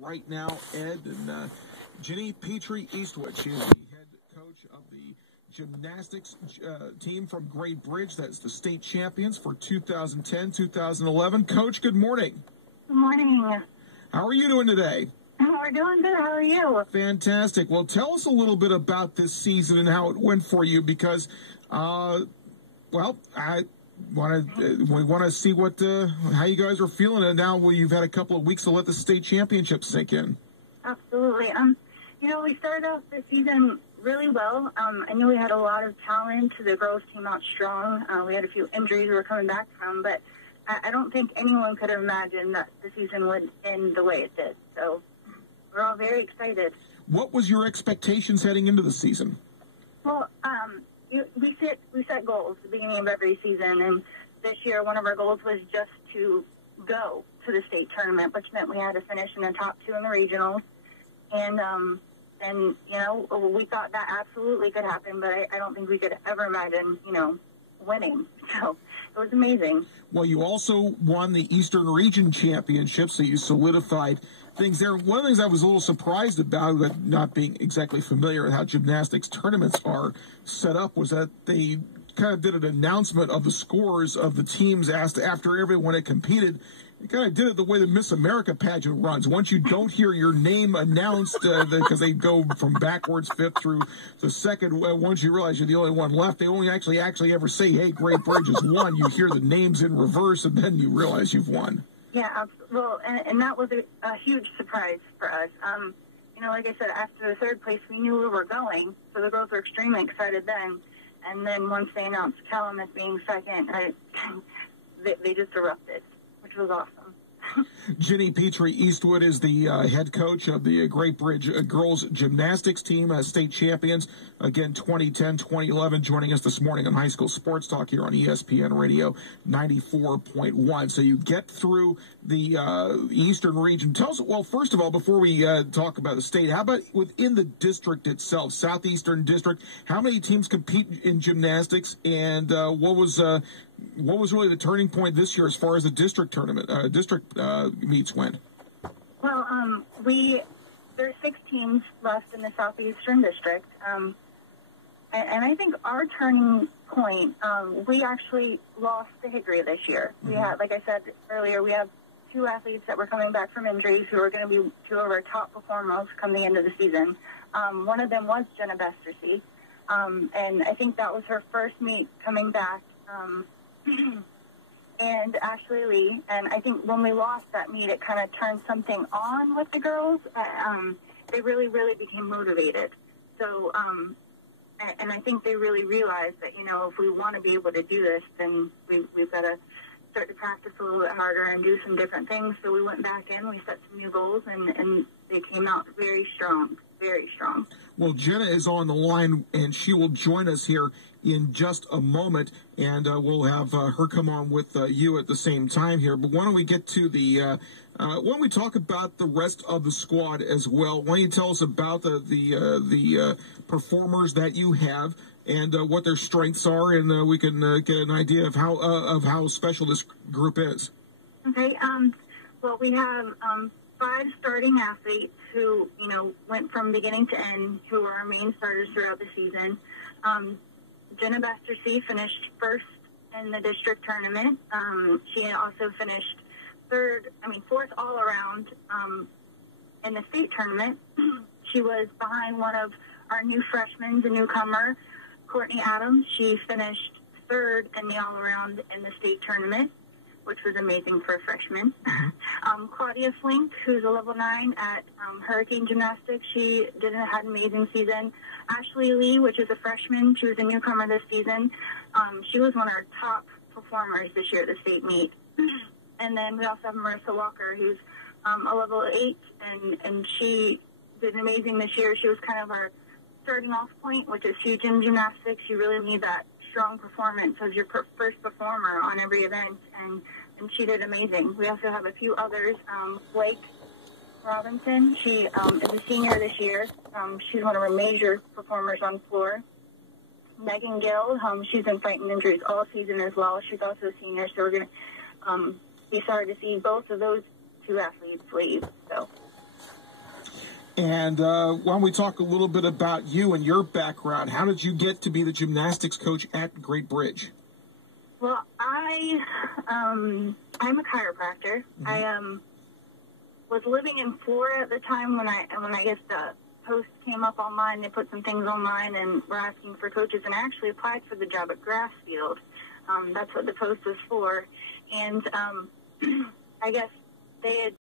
right now, Ed, and Jenny Petree Eastwood. She is the head coach of the gymnastics team from Great Bridge. That's the state champions for 2010-2011. Coach, good morning. Good morning. How are you doing today? We're doing good. How are you? Fantastic. Well, tell us a little bit about this season and how it went for you, because, we want to see how you guys are feeling, and now you've had a couple of weeks to let the state championship sink in. Absolutely. We started off the season really well. I knew we had a lot of talent. The girls came out strong. We had a few injuries we were coming back from, but I don't think anyone could have imagined that the season would end the way it did. So we're all very excited. What was your expectations heading into the season? Well, we set goals at the beginning of every season, and this year one of our goals was just to go to the state tournament, which meant we had to finish in the top two in the regionals. And we thought that absolutely could happen, but I don't think we could ever imagine, winning. So it was amazing. Well, you also won the Eastern Region Championship, so you solidified things there. One of the things I was a little surprised about, but not being exactly familiar with how gymnastics tournaments are set up, was that they kind of did an announcement of the scores of the teams after everyone had competed. They kind of did it the way the Miss America pageant runs. Once you don't hear your name announced, because they go from backwards fifth through the second, once you realize you're the only one left, they only actually ever say, hey, Great Bridge has won. You hear the names in reverse, and then you realize you've won. Yeah, well, and that was a huge surprise for us. Like I said, after the third place, we knew we were going, so the girls were extremely excited then. And then once they announced Callum as being second, they just erupted, which was awesome. Jenny Petree Eastwood is the head coach of the Great Bridge girls gymnastics team, state champions, again, 2010-2011, joining us this morning on High School Sports Talk here on ESPN Radio 94.1. So you get through the Eastern region. Tell us, well, first of all, before we talk about the state, how about within the district itself, Southeastern District, how many teams compete in gymnastics, and what was really the turning point this year as far as the district tournament, meets went? Well, there's 6 teams left in the Southeastern District, and I think our turning point, we actually lost to Hickory this year. We had, like I said earlier, we have 2 athletes that were coming back from injuries who are going to be 2 of our top performers come the end of the season. One of them was Jenna Bestercy, and I think that was her first meet coming back. And Ashley Lee, and I think when we lost that meet, it kind of turned something on with the girls. They really, really became motivated. So, and I think they really realized that, if we want to be able to do this, then we've got to start to practice a little bit harder and do some different things. So we went back in, we set some new goals, and they came out very strong, very strong. Well, Jenna is on the line, and she will join us here in just a moment, and we'll have her come on with you at the same time here. But why don't we get to why don't we talk about the rest of the squad as well? Why don't you tell us about the performers that you have and what their strengths are, and we can get an idea of how special this group is. Okay. Well, we have 5 starting athletes who went from beginning to end, who are our main starters throughout the season. Jenna Bestercy finished first in the district tournament. She also finished fourth all around in the state tournament. She was behind one of our new freshmen, the newcomer, Courtney Adams. She finished third in the all around in the state tournament, which was amazing for a freshman. Claudia Flink, who's a level 9 at Hurricane Gymnastics, she had an amazing season. Ashley Lee, which is a freshman, she was a newcomer this season. She was one of our top performers this year at the state meet. And then we also have Marissa Walker, who's a level 8, and she did amazing this year. She was kind of our starting off point, which is huge in gymnastics. You really need that strong performance as your first performer on every event, and she did amazing. We also have a few others. Blake Robinson, she is a senior this year. She's one of our major performers on floor. Megan Gill, she's been fighting injuries all season as well. She's also a senior, so we're going to be sorry to see both of those 2 athletes leave. So And why don't we talk a little bit about you and your background? How did you get to be the gymnastics coach at Great Bridge? Well, I'm a chiropractor. Mm-hmm. I was living in Florida at the time when I guess the post came up online. They put some things online and were asking for coaches, and I actually applied for the job at Grassfield. That's what the post was for, and I guess they had